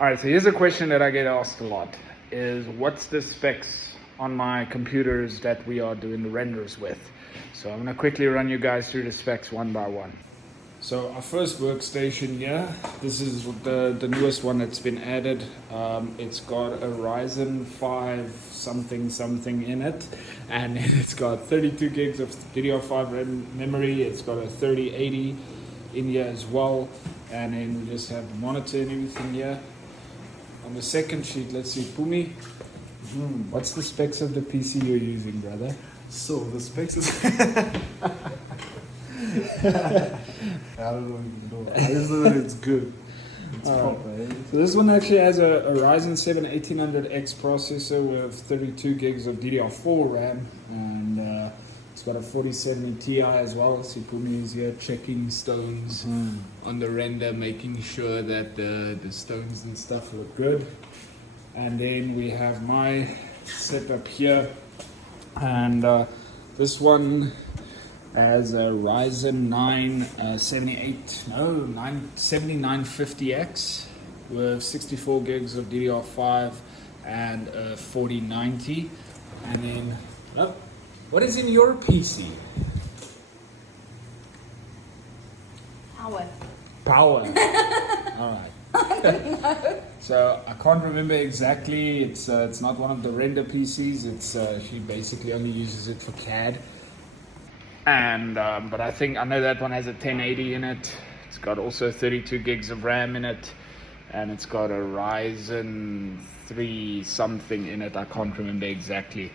All right, so here's a question that I get asked a lot is what's the specs on my computers that we are doing the renders with? So I'm gonna quickly run you guys through the specs one by one. So our first workstation here, this is the newest one that's been added. It's got a Ryzen 5 something in it, and it's got 32 gigs of DDR5 memory. It's got a 3080 in here as well, and then we just have the monitor and everything here. On the second sheet, let's see, Pumi, what's the specs of the PC you're using, brother? So the specs is I don't even know. I just know that it's good. It's proper. Eh? So this one actually has a Ryzen 7 1800X processor with 32 gigs of DDR4 RAM, and it's got a 4070 Ti as well. So Pumi is here checking stones on the render, making sure that the stones and stuff look good. And then we have my setup here, and this one has a Ryzen 7950X with 64 gigs of DDR5 and a 4090. And then, what is in your PC? Power. All right. So I can't remember exactly. It's not one of the render PCs. She basically only uses it for CAD. And but I know that one has a 1080 in it. It's got also 32 gigs of RAM in it, and it's got a Ryzen 3 something in it. I can't remember exactly.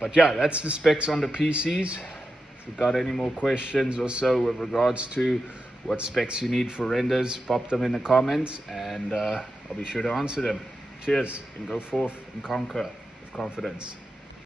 But yeah, that's the specs on the PCs. If you've got any more questions or so with regards to what specs you need for renders, pop them in the comments, and I'll be sure to answer them. Cheers, and go forth and conquer with confidence.